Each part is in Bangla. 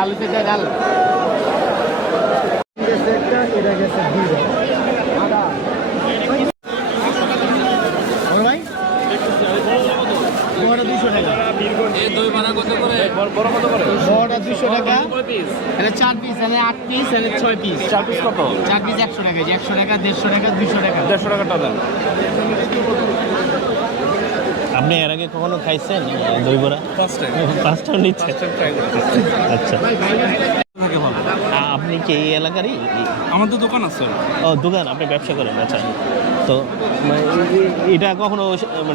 ডাল হচ্ছে ডাল এটা গেছে ভাই বড়টা 200 টাকা এই দই বানা কত করে? বড় কত করে? বড়টা 200 টাকা এটা 4 পিস এটা 8 পিস এটা 6 পিস 4 পিস কত? 4 পিস 100 টাকা 100 টাকা 150 টাকা 200 টাকা 150 টাকা দেন। আপনি এর আগে কখনো খাইছেন দই বড়া? ফার্স্ট টাইম ফার্স্ট টাইম নিচ্ছেন? ট্রাই করতে। আচ্ছা, থাকে ভালো। আপনি কি এই এলাকারই? আমার তো দোকান আছে। ও দোকান, আপনি ব্যবসা করেন? আচ্ছা, তো মানে এটা কখনো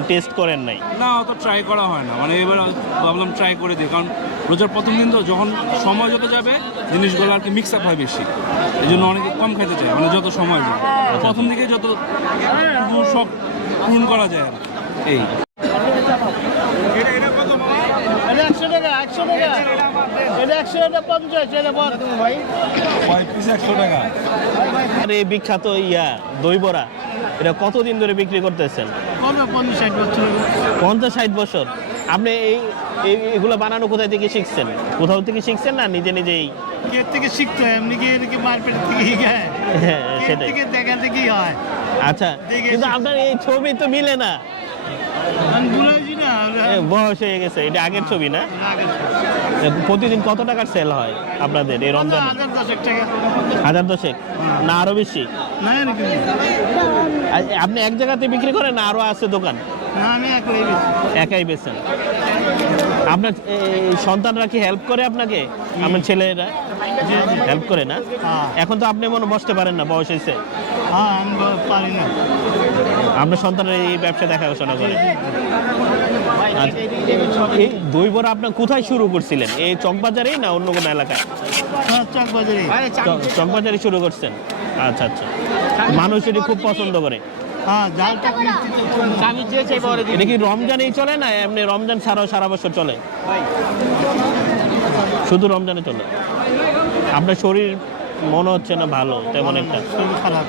টেস্ট করেন নাই? না, অত ট্রাই করা হয় না, মানে এবার ভাবলাম ট্রাই করে দিই, কারণ রোজার প্রথম দিন তো, যখন সময় যত যাবে জিনিসগুলো আর কি মিক্স আপ হয় বেশি, এই জন্য অনেকে কম খেতে চায়, মানে যত সময় যায় প্রথম দিকে যত সব পূরণ করা যায় আর এই। এটা 100 টাকা 100 টাকা এটা 100 এটা 50 এটা বড় তুমি ভাই 5 পিস 100 টাকা। আর এই বিখ্যাত দই বড়া এটা কতদিন ধরে বিক্রি করতেছেন? কত 50-60 বছর 50-60 বছর। আপনি এগুলো বানানো কোথায় থেকে শিখছেন? কোথাও থেকে শিখছেন না নিজে নিজেই? কে থেকে শিখতে হয় এমনি কি এর কি মার্কেট থেকে শিখায়? হ্যাঁ, কে সেটাই। থেকে দেখাতে কি হয়? আচ্ছা, কিন্তু আপনার এই ছবি তো মিলে না, আমি বুঝাইছি না বয়স হয়ে গেছে, এটা আগের ছবি না? আগে প্রতিদিন কত টাকার সেল হয় আপনাদের এই রমজানে? 1000 টাকা 1000 না আরো বেশি? না নাকি আপনি এক জায়গাতে বিক্রি করেন না আরো আছে দোকান? না আমি একলাই বেশি একাই বেচেন? আপনার সন্তানরা কি হেল্প করে আপনাকে? আপনার ছেলেরা হেল্প করে না? হ্যাঁ। এখন তো আপনি মনে বসতে পারেন না, বয়স হয়েছে। হ্যাঁ আমি পারি না আপনার সন্তানরা এই ব্যবসা দেখাশোনা করে? আচ্ছা, এই দই বড়া আপনার কোথায় শুরু করছিলেন? এই চকবাজারেই না অন্য কোনো এলাকায়? চক বাজারে চকবাজারে শুরু করছেন? আচ্ছা আচ্ছা, মানুষ এটি খুব পছন্দ করে। হ্যাঁ জালটা আমি যে চাই বড় দিই এটা কি রমজানেই চলে না এমনি রমজান ছাড়াও সারা বছর চলে? শুধু রমজানে চলে? আপনার শরীর মনে হচ্ছে না ভালো তেমন একটা? শরীর খারাপ